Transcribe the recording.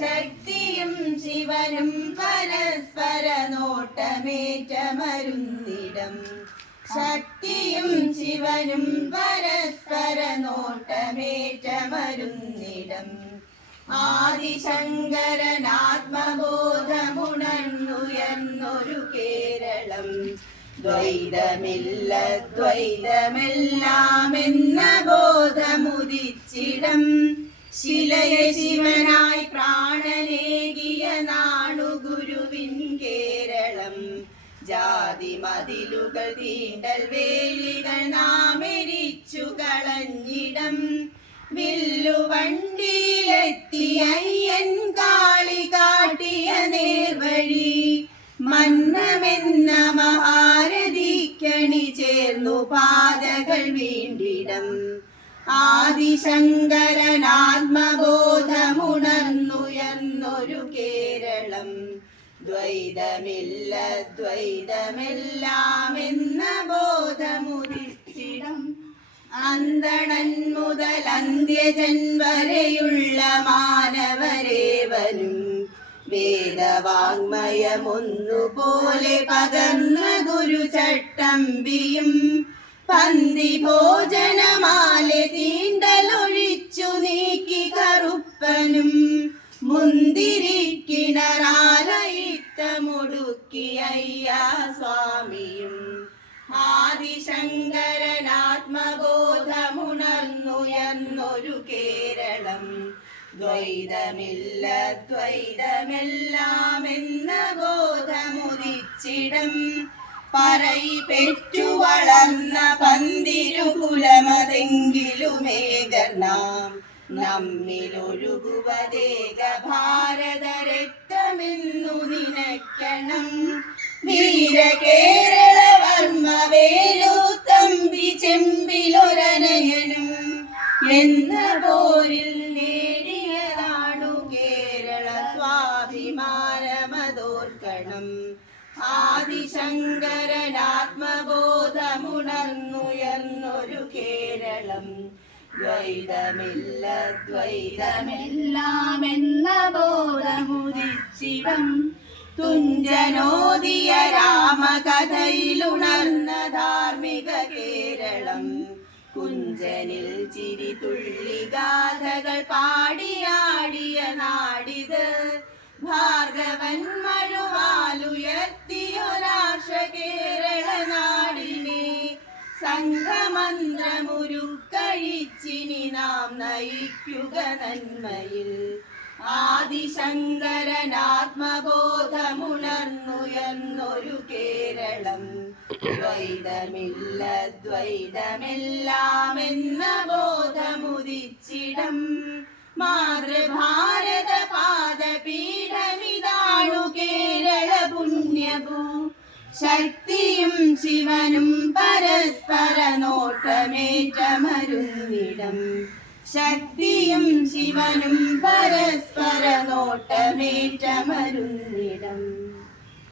ശക്തിയും ശിവനും പരസ്പര നോട്ടമേറ്റമരുന്നിടം. ശക്തിയും ശിവനും പരസ്പര നോട്ടമേറ്റമരുന്നിടം. ആദിശങ്കരനാത്മബോധമുണർന്നുയർന്നൊരു കേരളം. ദ്വൈതമില്ല ദ്വൈതമെല്ലാമെന്ന ബോധമുദിച്ചിടം. ശിലയെ ശിവനായി പ്രാണനേകിയ നാടു ഗുരുവിൻ കേരളം. ജാതി മതിലുകൾ തീണ്ടൽ വേലികൾ നാമെരിച്ചു കളഞ്ഞിടം. വില്ലുവണ്ടിയിലെത്തിയ അയ്യൻ കാളി കാട്ടിയ നേർവഴി. മന്നമെന്ന മഹാരഥിക്കണി ചേർന്നു പാതകൾ വീണ്ടിടം. ആദിശങ്കരനാത്മബോധമുണർന്നുയർന്നൊരു കേരളം. ദ്വൈതമില്ല ദ്വൈതമെല്ലാമെന്ന ബോധമുദിച്ചിടം. അന്തണൻ മുതൽ അന്ത്യജൻ വരെയുള്ള മാനവരേവനും വേദവാങ്മയമൊന്നുപോലെ പകർന്ന ഗുരുചട്ടമ്പിയും. പന്തി ഭോജനമാല തീണ്ടലൊഴിച്ചു നീക്കി കറുപ്പനും. മുന്തിരിക്കിണറാലയിത്തമുടുക്കി അയ്യാ സ്വാമിയും. ആദിശങ്കരനാത്മബോധമുണർന്നുയർന്നൊരു കേരളം. ദ്വൈതമില്ല ദ്വൈതമെല്ലാമെന്ന ബോധമുദിച്ചിടം. പറയി പെറ്റു വളർന്ന പന്തിരുകുലമതെങ്കിലുമേകർനാം. നമ്മിലൊഴുകുവതേക ഭാരതരക്തമെന്നു നിനയ്ക്കണം. വീരകേരളവർമ്മ വേലുത്തമ്പി ചെമ്പിലൊരനയനും എന്ന പോരിൽ നേടിയതാണു കേരള സ്വാഭിമാനമതോർക്കണം. ആദിശങ്കരനാത്മബോധമുണർന്നുയർന്നൊരു കേരളം. ദ്വൈതമില്ല ദ്വൈതമെല്ലാമെന്ന ബോധമുദിച്ചിടം. തുഞ്ചനോദിയ രാമകഥയിലുണർന്ന ധാർമ്മിക കേരളം. കുഞ്ചനിൽ ചിരി തുള്ളി ഗാഥകൾ പാടിയാടിയ നാടിത്. ഭാർഗവൻ മഴുവാലുയർത്തിയൊരാശ കേരള നാടിനെ. സംഘമന്ത്രമുരുക്കഴിച്ചിനി നാം നയിക്കുക നന്മയിൽ. ആദിശങ്കരനാത്മബോധമുണർന്നുയർന്നൊരു കേരളം. ദ്വൈതമില്ല ദ്വൈതമെല്ലാമെന്ന ബോധമുദിച്ചിടം. മാതൃഭാരത പാദപീഠമിതാണു കേരള പുണ്യഭൂ. ശക്തിയും ശിവനും പരസ്പര നോട്ടമേറ്റമരുന്നിടം. ശക്തിയും ശിവനും പരസ്പര നോട്ടമേറ്റമരുന്നിടം.